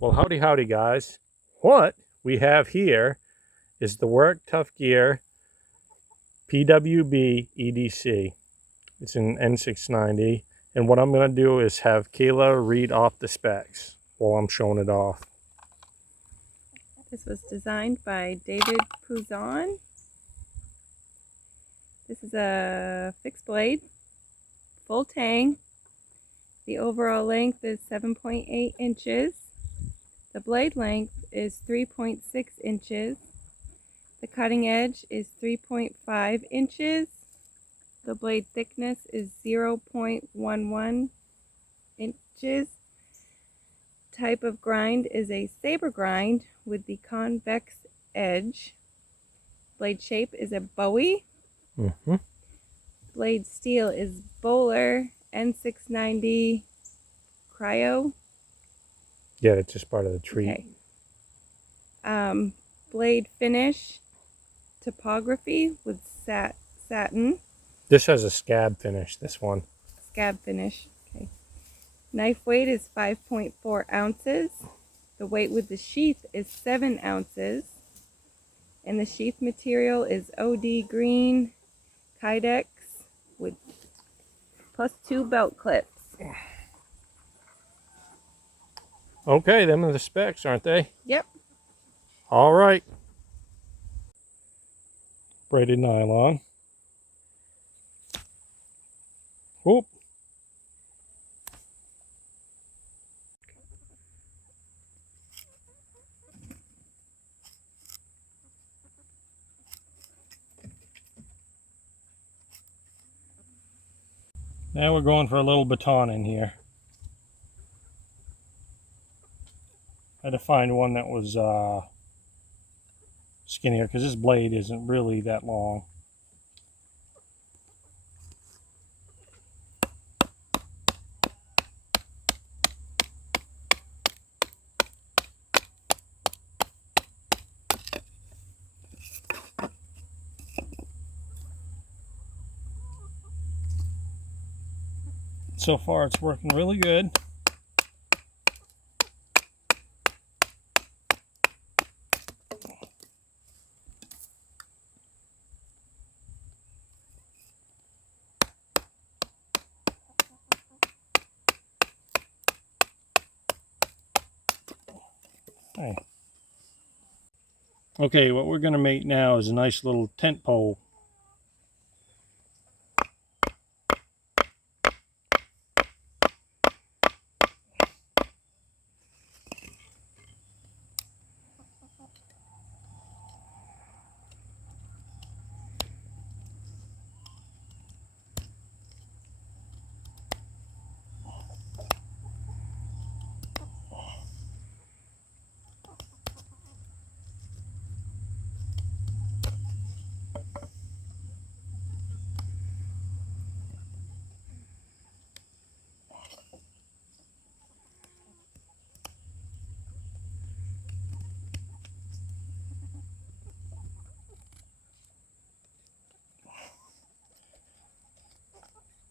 Well, howdy guys. What we have here is the Work Tough Gear Pwb-edc. It's an N690, and what I'm going to do is have Kayla read off the specs while I'm showing it off. This was designed by David Puzon. This is a fixed blade, full tang. The overall length is 7.8 inches. The blade length is 3.6 inches. The cutting edge is 3.5 inches. The blade thickness is 0.11 inches. Type of grind is a saber grind with the convex edge. Blade shape is a bowie. Blade steel is Bowler N690 Cryo. Yeah, it's just part of the treat. Okay. Blade finish topography with satin. This has a scab finish, this one. Scab finish. Okay. Knife weight is 5.4 ounces. The weight with the sheath is 7 ounces. And the sheath material is OD green Kydex with plus 2 belt clips. Okay, them are the specs, aren't they? Yep. All right. Braided nylon. Whoop. Now we're going for a little baton in here. I had to find one that was skinnier because this blade isn't really that long. So far it's working really good. Hey. Okay, what we're going to make now is a nice little tent pole.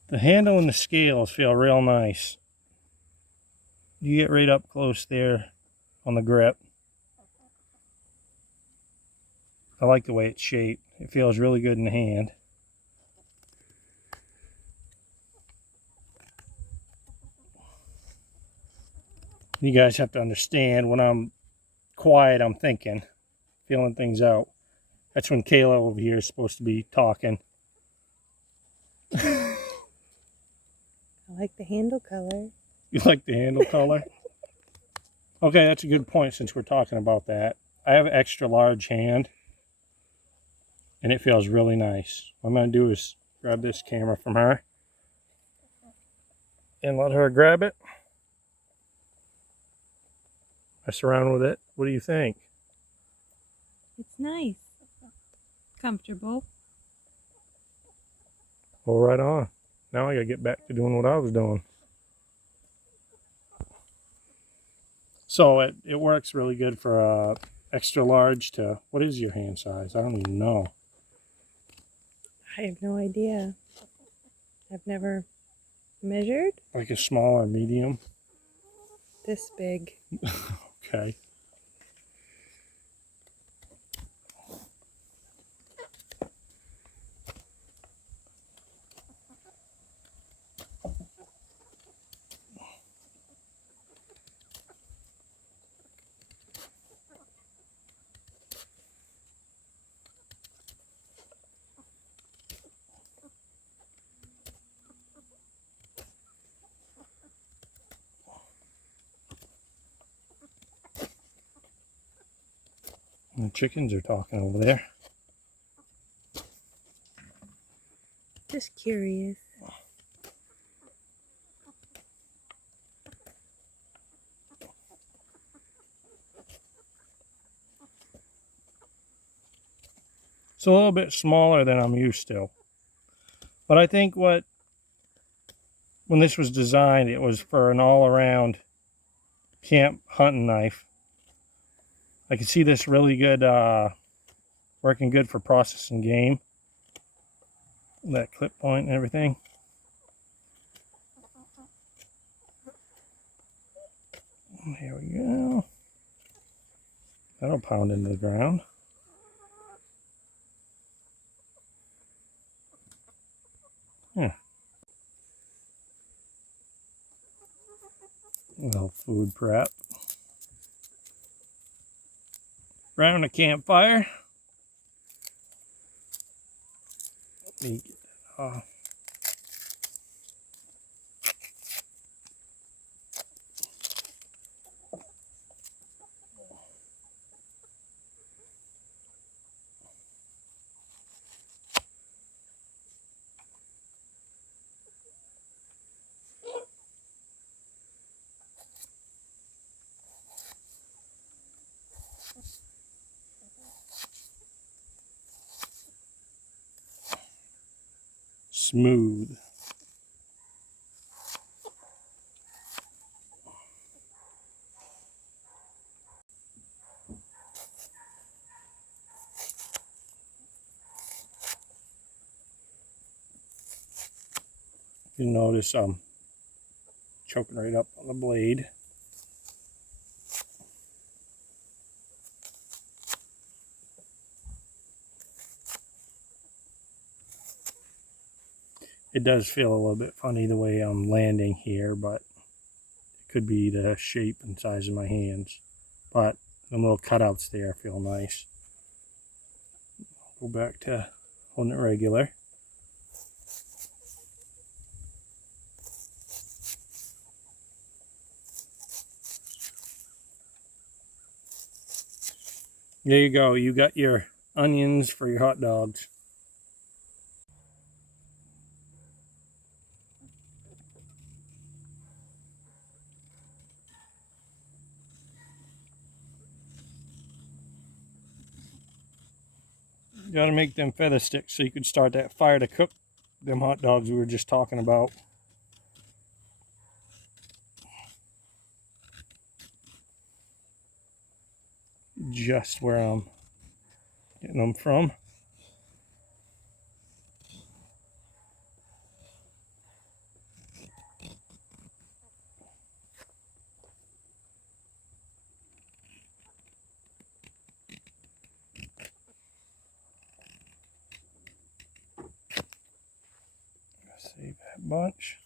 The handle and the scales feel real nice. You get right up close there on the grip. I like the way it's shaped. It feels really good in the hand. You guys have to understand, when I'm quiet, I'm thinking, feeling things out. That's when Kayla over here is supposed to be talking. I like the handle color. You like the handle color? Okay, that's a good point since we're talking about that. I have an extra large hand, and it feels really nice. What I'm going to do is grab this camera from her and let her grab it. Mess around with it. What do you think? It's nice. Comfortable. Well, right on. Now I got to get back to doing what I was doing. So it works really good for extra large to, what is your hand size? I don't even know. I have no idea. I've never measured. Like a small or medium? This big. Okay. The chickens are talking over there. Just curious. It's a little bit smaller than I'm used to. But I think when this was designed, it was for an all-around camp hunting knife. I can see this really good, working good for processing game. That clip point and everything. Here we go. That'll pound into the ground. Yeah. Little food prep. Around a campfire. Let me get that off. Smooth. You notice I'm choking right up on the blade. It does feel a little bit funny the way I'm landing here, but it could be the shape and size of my hands. But the little cutouts there feel nice. Go back to holding it regular. There you go. You got your onions for your hot dogs. You gotta make them feather sticks so you can start that fire to cook them hot dogs we were just talking about. Just where I'm getting them from. Save that bunch.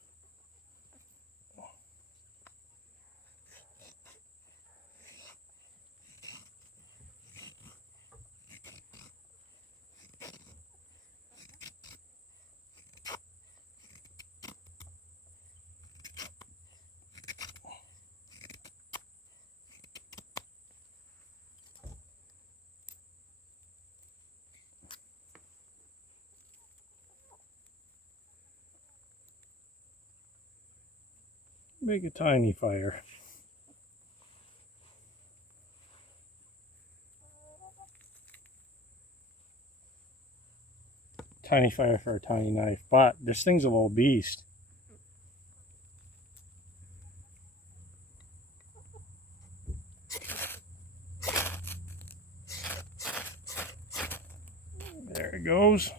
Make a tiny fire. Tiny fire for a tiny knife, but this thing's a little beast. There it goes.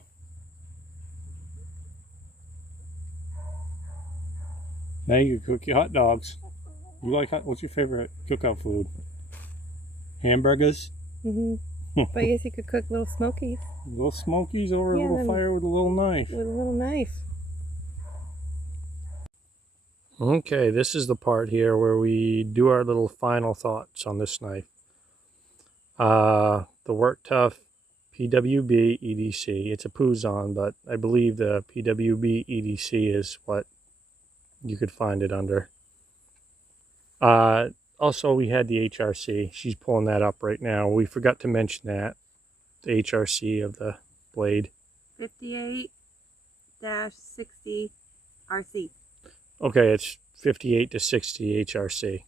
Now you can cook your hot dogs. You like what's your favorite cookout food? Hamburgers. But I guess you could cook little smokies. Little smokies over a little fire with a little knife. With a little knife. Okay, this is the part here where we do our little final thoughts on this knife. The Work Tuff Pwb-edc. It's a Puzon, but I believe the Pwb-edc is what you could find it under. Also, we had the HRC. She's pulling that up right now. We forgot to mention that. The HRC of the blade. 58-60 RC. Okay, it's 58 to 60 HRC.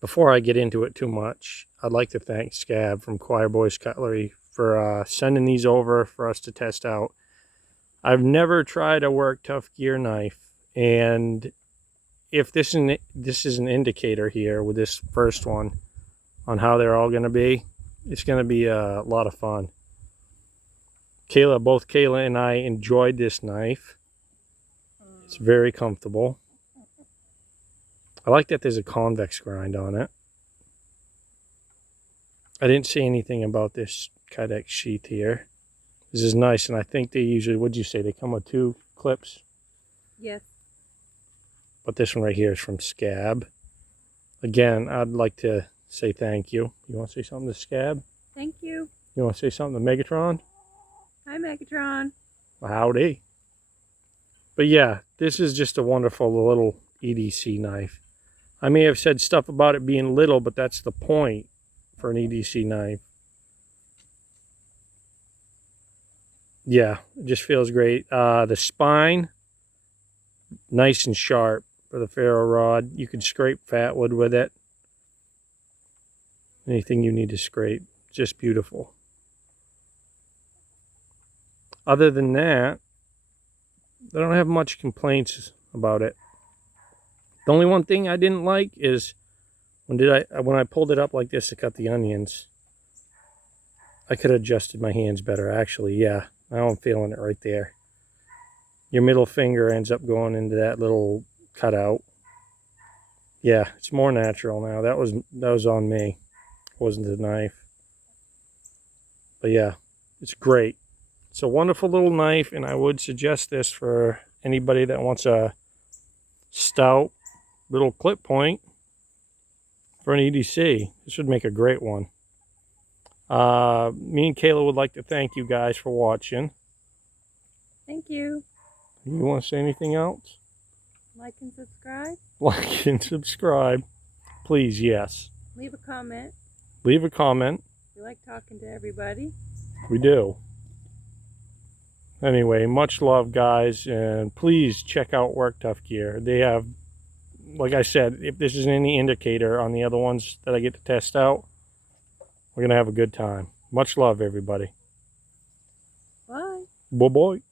Before I get into it too much, I'd like to thank Scab from Choir Boys Cutlery for sending these over for us to test out. I've never tried a Work Tuff gear knife, and if this is an indicator here with this first one on how they're all going to be, it's going to be a lot of fun. Both Kayla and I enjoyed this knife. It's very comfortable. I like that there's a convex grind on it. I didn't see anything about this Kydex sheath here. This is nice, and I think they usually, what'd you say, they come with 2 clips? Yes. But this one right here is from Scab. Again, I'd like to say thank you. You want to say something to Scab? Thank you. You want to say something to Megatron? Hi, Megatron. Howdy. But yeah, this is just a wonderful little EDC knife. I may have said stuff about it being little, but that's the point for an EDC knife. Yeah, it just feels great. The spine, nice and sharp for the ferro rod. You can scrape fat wood with it. Anything you need to scrape, just beautiful. Other than that, I don't have much complaints about it. The only one thing I didn't like is when I pulled it up like this to cut the onions, I could have adjusted my hands better, actually. Yeah, now I'm feeling it right there. Your middle finger ends up going into that little cutout. Yeah, it's more natural now. That was on me. It wasn't the knife. But yeah, it's great. It's a wonderful little knife, and I would suggest this for anybody that wants a stout little clip point for an EDC. This would make a great one. Me and Kayla would like to thank you guys for watching. Thank you. You want to say anything else? Like and subscribe. Like and subscribe. Please, yes. Leave a comment. Leave a comment. We like talking to everybody. We do. Anyway, much love, guys, and please check out Work Tuff gear. They have, like I said, if this is any indicator on the other ones that I get to test out, we're going to have a good time. Much love, everybody. Bye. Bye-bye.